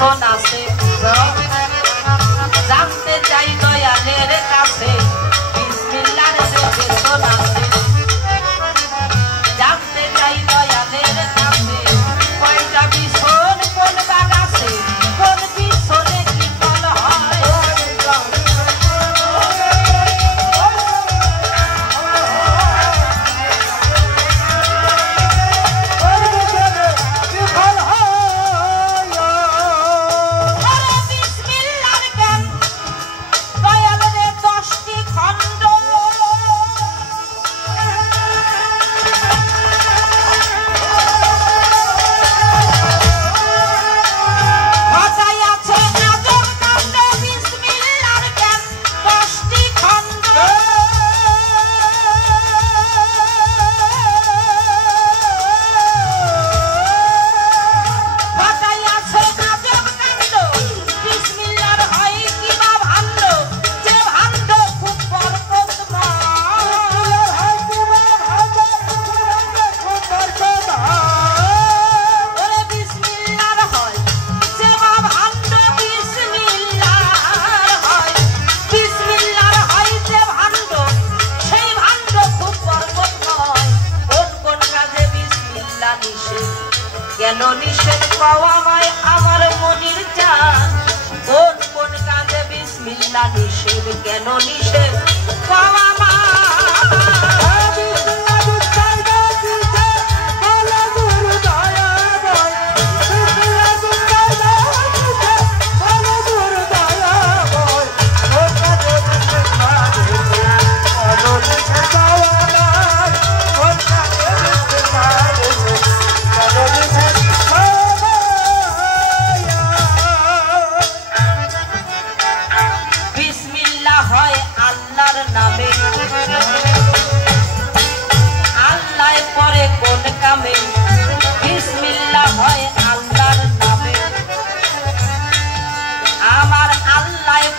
পেছন আছে জানতে চাই দয়ালের কাছে বিসমিল্লাহর যে পেছন আছে জানতে চাই দয়ালের কাছে কয়টা পিছন কোন বাগ আছে কোন পিছনে কি ফল হয় কেন নিষেধ পাওয়া মায় আমার মনির চান কোন কোন কাজে বিসমিল্লাহ নিষেধ কেন নিষেধ পাওয়া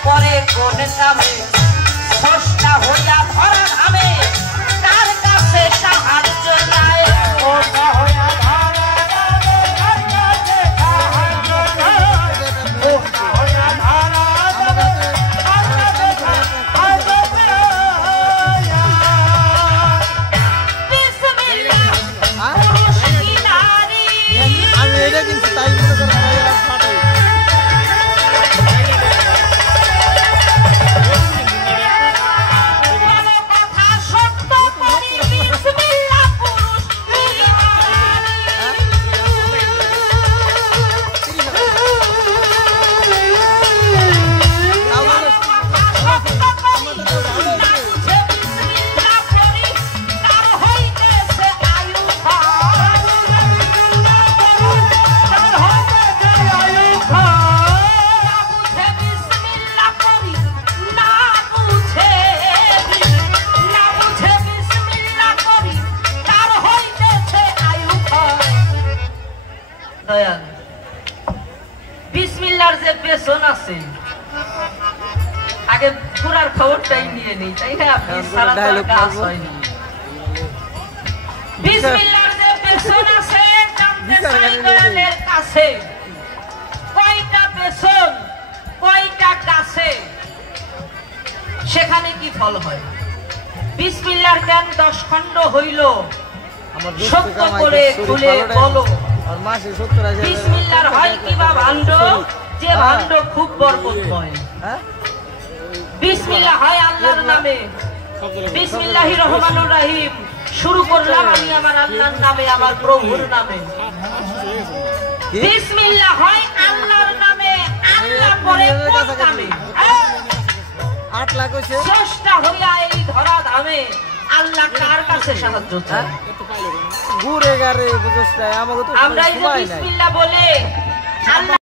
পরে কোন নামে স্রষ্টা হইয়া ধরা নামে তার কাছে সাহায্য চায় বিসমিল্লাহর যে পেছন আছে আগে পুরার খবরটাই নিয়ে নেই তাই না আপনি সারা কাজ হয়নি বিসমিল্লাহর যে পেছন আছে জানতে চাই দয়ালের কাছে কয়টা পেছন কয়টা গাছে সেখানে কি ফল হয় বিসমিল্লাহর জ্ঞান 10 খণ্ড হইল সত্য করে খুলে বলো বিসমিল্লাহর হয় কি বা ভাণ্ড যে ভাণ্ড খুব বরকতময় বিসমিল্লাহ হয় আল্লাহর নামে বিসমিল্লাহির রহমানির রহিম শুরু করলাম আমি আমার আল্লাহর নামে আমার প্রভুর নামে বিসমিল্লাহ হয় আল্লাহর নামে আল্লাহ পরে কোন নামে 8 লাখ হইছে স্রষ্টা হইয়া এই ধরা ধামে আল্লাহ কার কাছে সাহায্য চায় ঘুরে গারে বুঝছস আমাকে তো আমরা এই বিসমিল্লাহ বলে আল্লাহ